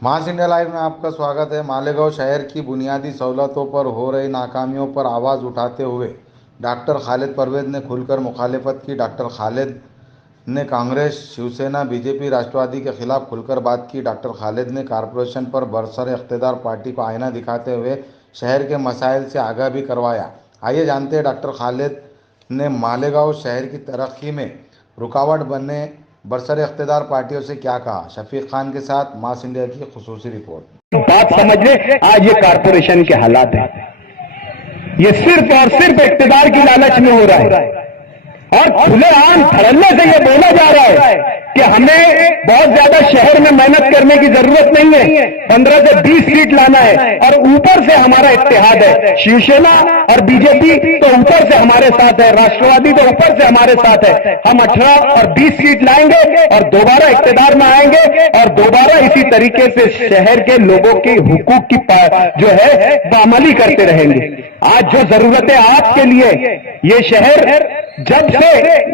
मास India live में आपका स्वागत है। मालेगांव शहर की बुनियादी सहूलतों पर हो रही नाकामियों पर आवाज़ उठाते हुए डॉक्टर खालिद परवेज ने खुलकर मुखालिफत की। डॉक्टर खालिद ने कांग्रेस, शिवसेना, बीजेपी, राष्ट्रवादी के खिलाफ खुलकर बात की। डॉक्टर खालिद ने कॉरपोरेशन पर बरसर इख्तिदार पार्टी को आईना दिखाते हुए शहर के मसाइल से आगाह भी करवाया। आइए जानते हैं डॉक्टर खालिद ने मालेगांव शहर की तरक्की में रुकावट बनने बरसर इख्तिदार पार्टियों से क्या कहा। शफीक खान के साथ मास इंडिया की खुसूसी रिपोर्ट। बात समझ ले, आज ये कारपोरेशन के हालात है, ये सिर्फ और सिर्फ इख्तिदार की लालच में हो रहा है और खुलेआम धड़ल्ले से ये बोला जा रहा है कि हमें बहुत ज्यादा शहर में मेहनत करने की जरूरत नहीं है, 15 से 20 सीट लाना है और ऊपर से हमारा इत्तेहाद है। शिवसेना और बीजेपी तो ऊपर से हमारे साथ है, राष्ट्रवादी तो ऊपर से हमारे साथ है। हम 18 और 20 सीट लाएंगे और दोबारा इख्तिदार में आएंगे और दोबारा इसी तरीके से शहर के लोगों की हुकूक की जो है अमली करते रहेंगे। आज जो जरूरत है आपके लिए, ये शहर जब से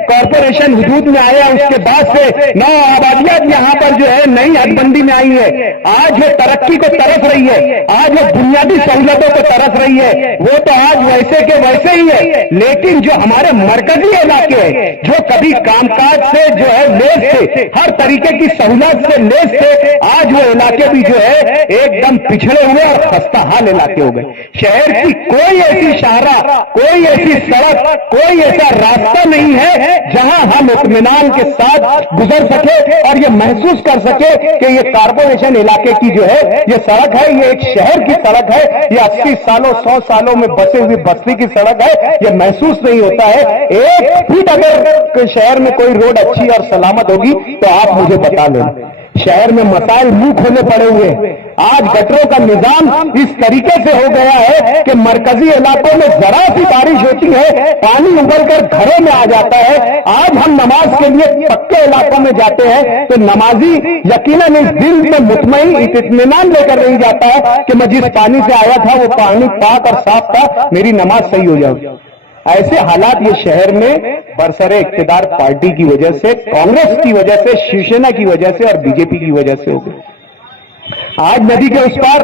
कॉरपोरेशन हुदूद में आया उसके बाद से 9 आबादियात यहाँ पर जो है नई हदबंदी में आई है। आज वो तरक्की को तरस रही है, आज वो बुनियादी सहूलतों को तरस रही है। वो तो आज वैसे के वैसे ही है, लेकिन जो हमारे मरकजी इलाके हैं, जो कभी कामकाज से जो है लेस थे, हर तरीके की सहूलत से लेस थे, आज वो इलाके भी जो है एकदम पिछड़े हुए और खस्ता हाल इलाके हो गए। शहर की कोई ऐसी शाहरा, कोई ऐसी सड़क, कोई ऐसा रास्ता नहीं है जहां हम इत्मीनान के साथ गुजर सके और ये महसूस कर सके कि ये कारपोरेशन इलाके की जो है ये सड़क है, ये एक शहर की सड़क है, ये 80 सालों 100 सालों में बसे हुई बस्ती की सड़क है। ये महसूस नहीं होता है। एक फीट अगर शहर में कोई रोड अच्छी और सलामत होगी तो आप मुझे बता लें। शहर में मसाइल मुंह खोले पड़े हुए। आज गटरों का निजाम इस तरीके से हो गया है कि मरकजी इलाकों में जरा सी बारिश होती है, पानी उबलकर घरों में आ जाता है। आज हम नमाज के लिए पक्के इलाकों में जाते हैं तो नमाजी यकीनन इस दिल में मुतमईन इत्मीनान लेकर नहीं जाता है कि मैं जिस पानी से आया था वो पानी पाक और साफ था, मेरी नमाज सही हो जाएगी। ऐसे हालात ये शहर में बरसरे इख्तिदार पार्टी की वजह से, कांग्रेस की वजह से, शिवसेना की वजह से और बीजेपी की वजह से हो गए। आज नदी के उस पार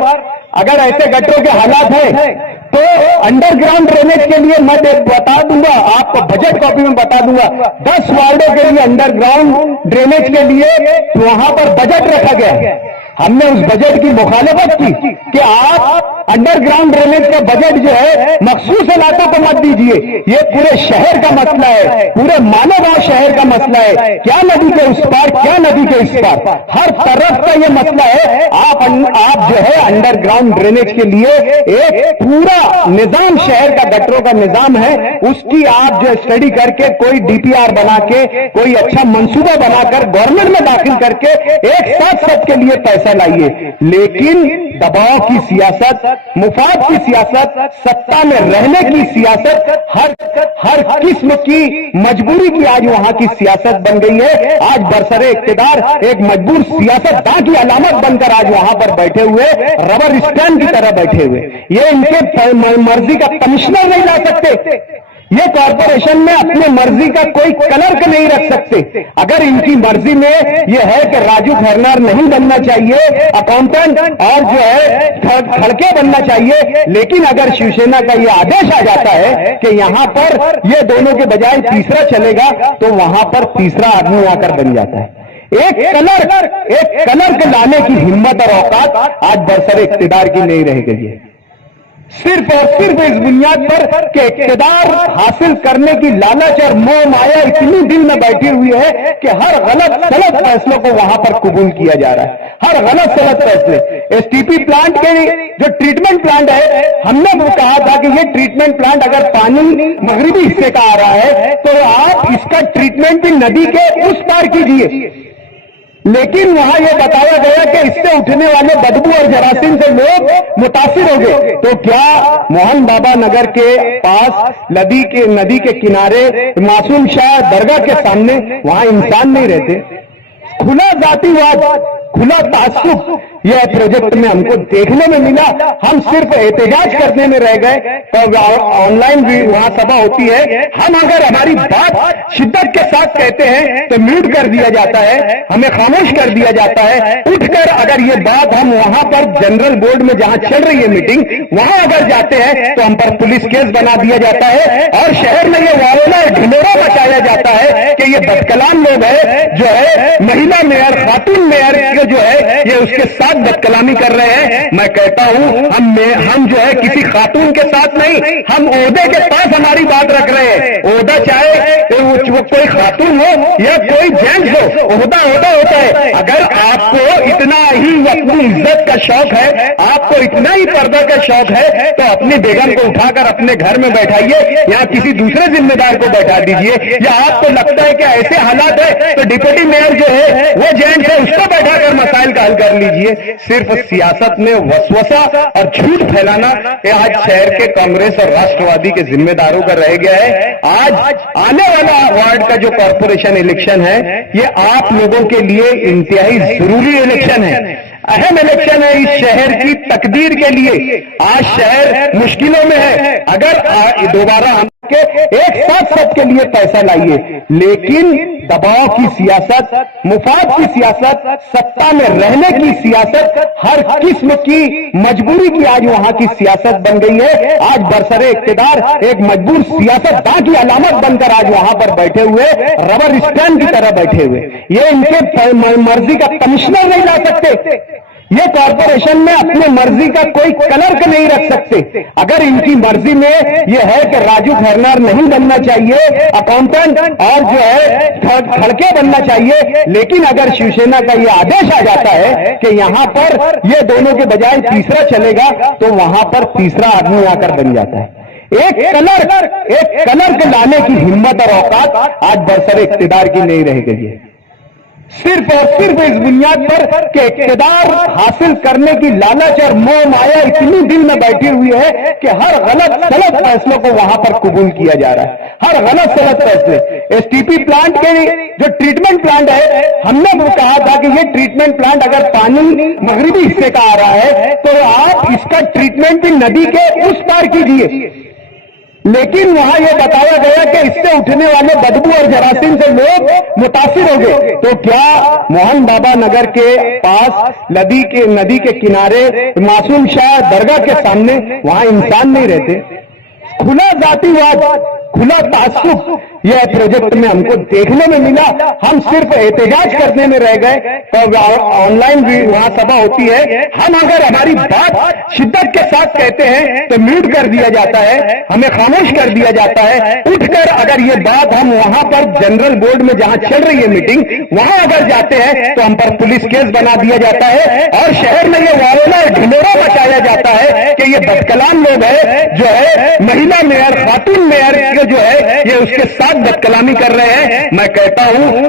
अगर ऐसे गटरों के हालात हैं तो अंडरग्राउंड ड्रेनेज के लिए मैं बता दूंगा आपको, बजट कॉपी में बता दूंगा, 10 वार्डों के लिए अंडरग्राउंड ड्रेनेज के लिए वहां पर बजट रखा गया। हमने उस बजट की मुखालिफत की कि आप अंडरग्राउंड ड्रेनेज का बजट जो है मखसूस इलाकों को मत दीजिए, ये पूरे शहर का मसला है, पूरे मालेगांव शहर का मसला है। क्या नदी के उस पार, क्या नदी के इस पार, हर तरफ का ये मसला है। आप जो है अंडरग्राउंड ड्रेनेज के लिए एक पूरा निजाम, शहर का गटरों का निजाम है, उसकी आप जो स्टडी करके कोई डीपीआर बना के, कोई अच्छा मंसूबा बनाकर गवर्नमेंट में दाखिल करके एक साथ सबके लिए पैसा लाइए। लेकिन दबाव की सियासत, मुफाद की सियासत, सत्ता में रहने की सियासत, हर किस्म की मजबूरी की आज वहां की सियासत बन गई है। आज बरसरे इख्तिदार एक मजबूर सियासतदां की अलामत बनकर आज वहां पर बैठे हुए, रबर स्टैंड की तरह बैठे हुए। ये इनके मर्जी का कमिश्नर नहीं ला सकते, ये कॉर्पोरेशन में अपने मर्जी का कोई क्लर्क नहीं रख सकते। अगर इनकी मर्जी में यह है कि राजू खन्ना नहीं बनना चाहिए अकाउंटेंट और जो है खड़के बनना चाहिए, लेकिन अगर शिवसेना का यह आदेश आ जाता है कि यहां पर ये दोनों के बजाय तीसरा चलेगा तो वहां पर तीसरा आदमी आकर बन जाता है। एक क्लर्क लाने की हिम्मत और औकात आज बरसरे इख्तिदार की नहीं रह गई है। सिर्फ और सिर्फ इस बुनियाद पर कि इख्तिदार हासिल करने की लालच और मोह माया इतनी दिल में बैठी हुई है कि हर गलत सलत फैसलों को वहां पर कबूल किया जा रहा है। हर गलत सलत फैसले, एसटीपी प्लांट के जो ट्रीटमेंट प्लांट है, हमने वो कहा था कि ये ट्रीटमेंट प्लांट अगर पानी मगरिबी हिस्से का आ रहा है तो आप इसका ट्रीटमेंट भी नदी के उस पार कीजिए, लेकिन वहां यह बताया गया कि इससे उठने वाले बदबू और जरासीम से लोग मुतासिर हो गए। तो क्या मोहन बाबा नगर के पास नदी के किनारे मासूम शाह दरगाह के सामने वहां इंसान नहीं रहते? खुला जातिवाद खुला तासुब यह प्रोजेक्ट में हमको देखने में मिला। हम सिर्फ एहतजाज करने में रह गए। तो ऑनलाइन भी वहां सभा होती है, हम अगर हमारी बात शिद्दत के साथ कहते हैं तो म्यूट कर दिया जाता है, हमें खामोश कर दिया जाता है। उठकर अगर ये बात हम वहां पर जनरल बोर्ड में जहां चल रही है मीटिंग, वहां अगर जाते हैं तो हम पर पुलिस केस बना दिया जाता है और शहर में ये वारोला ढिंढोरा मचाया जाता है कि ये बदकलाम लोग है जो है महिला मेयर, खातून मेयर जो है ये उसके साथ बदकलामी कर रहे हैं। मैं कहता हूं हम जो है किसी खातून के साथ नहीं, हम ओहदे के पास हमारी बात रख रहे हैं। ओहदा चाहे वो कोई खातून हो या कोई जेंट्स हो, ओहदा होता है। अगर आपको इतना ही अपनी इज्जत का शौक है, आपको इतना ही पर्दा का शौक है, तो अपनी बेगम को उठाकर अपने घर में बैठाइए या किसी दूसरे जिम्मेदार को बैठा दीजिए। या आपको लगता है कि ऐसे हालात है तो डिप्टी मेयर जो है वो जेंट्स है, उसको बैठाकर मसाइल का हल कर लीजिए। सिर्फ सियासत में वसवसा और झूठ फैलाना ये आज शहर के कांग्रेस और राष्ट्रवादी के जिम्मेदारों का रह गया है। आज आने वाला वार्ड का जो कॉर्पोरेशन इलेक्शन है ये आप लोगों के लिए इंतहाई जरूरी इलेक्शन है, अहम इलेक्शन है इस शहर की तकदीर के लिए। आज शहर मुश्किलों में है। अगर दोबारा हम एक साथ सबके लिए पैसा लाइए, लेकिन दबाव की सियासत, मुफाद की सियासत, सत्ता में रहने की सियासत, हर किस्म की मजबूरी की आज वहां की सियासत बन गई है। आज बरसरे इख्तिदार एक मजबूर सियासतदां की अलामत बनकर आज वहां पर बैठे हुए रबर स्टैंड की तरह बैठे हुए, ये इनके मर्जी का कमिश्नर नहीं ला सकते। ये कॉर्पोरेशन में अपने मर्जी का कोई क्लर्क नहीं रख सकते। अगर इनकी मर्जी में ये है कि राजू खरनार नहीं बनना चाहिए अकाउंटेंट और जो है खड़के बनना चाहिए, लेकिन अगर शिवसेना का ये आदेश आ जाता है कि यहां पर ये दोनों के बजाय तीसरा चलेगा, तो वहां पर तीसरा आदमी आकर बन जाता है। एक क्लर्क लाने की हिम्मत और औकात आज बरसरे इख्तिदार की नहीं रह गई है। सिर्फ और सिर्फ इस बुनियाद पर कि इख्तिदार हासिल करने की लालच और मोह माया इतनी दिल में बैठी हुई है कि हर गलत सलत फैसलों को वहां पर कबूल किया जा रहा है। हर गलत सलत फैसले एसटीपी प्लांट के जो ट्रीटमेंट प्लांट है, हमने वो कहा था कि ये ट्रीटमेंट प्लांट अगर पानी मगरिबी हिस्से का आ रहा है तो आप इसका ट्रीटमेंट भी नदी के उस पार कीजिए, लेकिन वहां यह बताया गया कि इससे उठने वाले बदबू और जरासीम से लोग मुतासिर हो गए। तो क्या मोहन बाबा नगर के पास नदी के किनारे मासूम शाह दरगाह के सामने वहां इंसान नहीं रहते? खुला जातिवाद, खुला तासुब यह प्रोजेक्ट में हमको देखने में मिला। हम सिर्फ एहतजाज करने में रह गए। तो ऑनलाइन भी वहां सभा होती है, हम अगर हमारी बात शिद्दत के साथ कहते हैं तो म्यूट कर दिया जाता है, हमें खामोश कर दिया जाता है। उठकर अगर ये बात हम वहां पर जनरल बोर्ड में जहां चल रही है मीटिंग, वहां अगर जाते हैं तो हम पर पुलिस केस बना दिया जाता है और शहर में ये वारोला ढिंढोरा मचाया जाता है कि ये बदकलाम लोग है जो है महिला मेयर, खातून मेयर जो है ये उसके साथ बदकलामी कर रहे हैं। मैं कहता हूं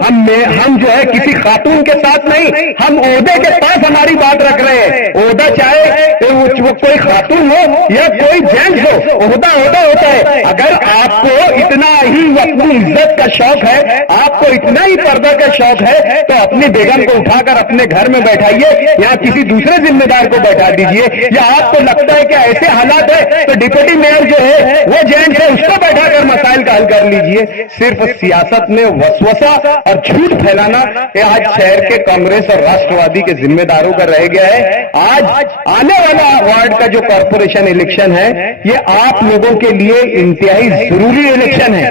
हम जो है किसी खातून के साथ नहीं, हम ओहदे के पास हमारी बात रख रहे हैं। ओहदा चाहे वो कोई खातून हो या कोई जेंट्स हो, ओहदा होता है। अगर आपको इतना ही अपनी इज्जत का शौक है, आपको इतना ही पर्दा का शौक है, तो अपनी बेगम को उठाकर अपने घर में बैठाइए या किसी दूसरे जिम्मेदार को बैठा दीजिए। या आपको लगता है कि ऐसे हालात है तो डिप्टी मेयर जो है वो जेंट्स है, उसको बैठाकर मसाइल का हल कर लीजिए। सिर्फ सियासत में वसवसा और झूठ फैलाना ये आज शहर के कांग्रेस और राष्ट्रवादी के जिम्मेदारों का रह गया है। आज आने वाला वार्ड का जो कॉर्पोरेशन इलेक्शन है ये आप लोगों के लिए इंतहाई जरूरी इलेक्शन है,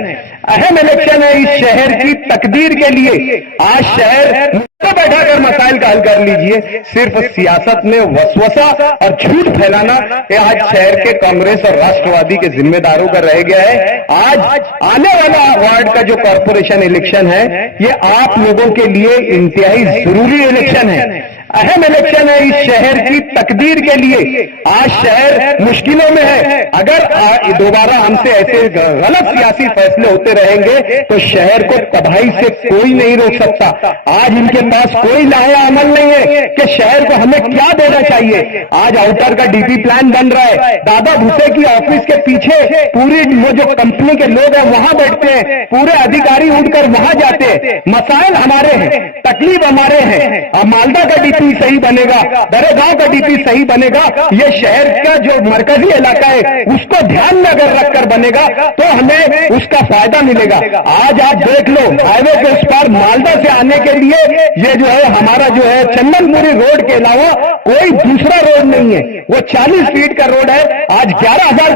अहम इलेक्शन है इस शहर की तकदीर के लिए। आज शहर बैठाकर मसाइल का हल कर लीजिए। सिर्फ सियासत में वसवसा और झूठ फैलाना ये आज शहर के कांग्रेस और राष्ट्रवादी के जिम्मेदारों का रह गया है। आज आने वाला वार्ड का जो कॉर्पोरेशन इलेक्शन है ये आप लोगों के लिए इंतहाई जरूरी इलेक्शन है, अहम इलेक्शन है इस शहर की तकदीर के लिए। आज शहर मुश्किलों में है। अगर दोबारा हमसे ऐसे गलत सियासी फैसले होते रहेंगे तो शहर को तबाही से कोई नहीं रोक सकता। आज इनके पास कोई लाया अमल नहीं है कि शहर को हमें क्या देना चाहिए। आज आउटर का डीपी प्लान बन रहा है, दादा भूसे की ऑफिस के पीछे पूरी वो जो कंपनी के लोग हैं वहां बैठते हैं, पूरे अधिकारी उठकर वहां जाते हैं। मसाइल हमारे हैं, तकलीफ हमारे हैं। अब मालदा का डीपी डीपी सही बनेगा, बड़े गांव का डीपी सही बनेगा, ये शहर का जो मरकजी इलाका है उसको ध्यान में अगर रखकर बनेगा तो हमें उसका फायदा मिलेगा। आज आप देख लो, हाईवे के उस पार मालदा से आने के लिए ये जो है हमारा जो है चंदनपुरी रोड के अलावा कोई दूसरा रोड नहीं है, वो 40 फीट का रोड है। आज 11,000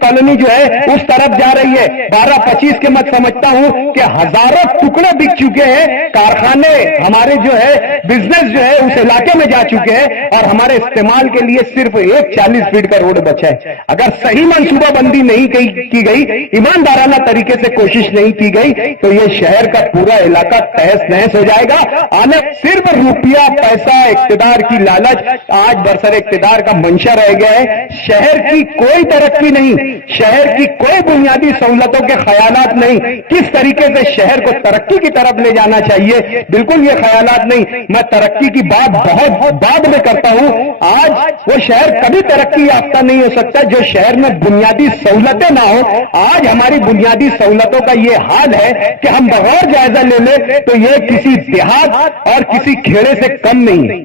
कॉलोनी जो है उस तरफ जा रही है। 12-25 के मत समझता हूं कि हजारों टुकड़े बिक चुके हैं, कारखाने हमारे जो है बिजनेस जो है उस इलाके में जा चुके हैं और हमारे इस्तेमाल के लिए सिर्फ एक 40 फीट का रोड बचा है। अगर सही मनसूबाबंदी नहीं की गई, ईमानदाराना तरीके से कोशिश नहीं की गई तो ये शहर का पूरा इलाका तहस नहस हो जाएगा। आने सिर्फ रुपया, पैसा, इक्तिदार की लालच आज बरसर इक्तिदार का मंशा रह गया है। शहर की कोई तरक्की नहीं, शहर की कोई बुनियादी सहूलतों के ख्यालात नहीं, किस तरीके से शहर को तरक्की की तरफ ले जाना चाहिए, बिल्कुल ये ख्यालात नहीं। मैं तरक्की की बात बहुत बाद में करता हूं। आज वो शहर कभी तरक्की याफ्ता नहीं हो सकता जो शहर में बुनियादी सहूलतें ना हो। आज हमारी बुनियादी सहूलतों का ये हाल है कि हम बगैर जायजा ले ले तो ये किसी देहात और किसी खेड़े से कम नहीं।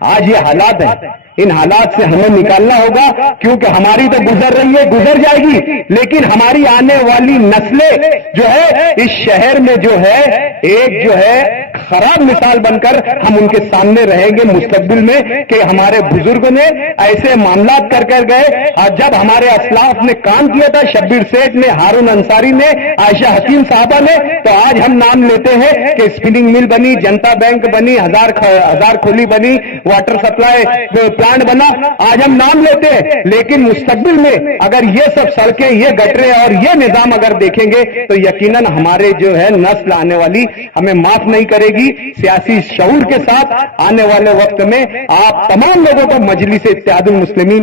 आज ये हालात है, इन हालात से हमें निकालना होगा, क्योंकि हमारी तो गुजर रही है, गुजर जाएगी, लेकिन हमारी आने वाली नस्लें जो है इस शहर में जो है एक जो है खराब मिसाल बनकर हम उनके सामने रहेंगे मुस्तकबिल में कि हमारे बुजुर्ग ने ऐसे मामलात कर गए। और जब हमारे असलाफ ने काम किया था, शब्बीर सेठ ने, हारून अंसारी ने, आयशा हकीम साहबा ने, तो आज हम नाम लेते हैं कि स्पिनिंग मिल बनी, जनता बैंक बनी, हजार खोली बनी, वाटर सप्लाई प्लांट बना, आज हम नाम लेते हैं। लेकिन मुस्तकबिल में अगर ये सब सड़कें, ये गटरें और ये निजाम अगर देखेंगे तो यकीनन हमारे जो है नस्ल आने वाली हमें माफ नहीं करेगी। सियासी शऊर के साथ आने वाले वक्त में आप तमाम लोगों को मजलिस इत्तेहादुल मुस्लिमीन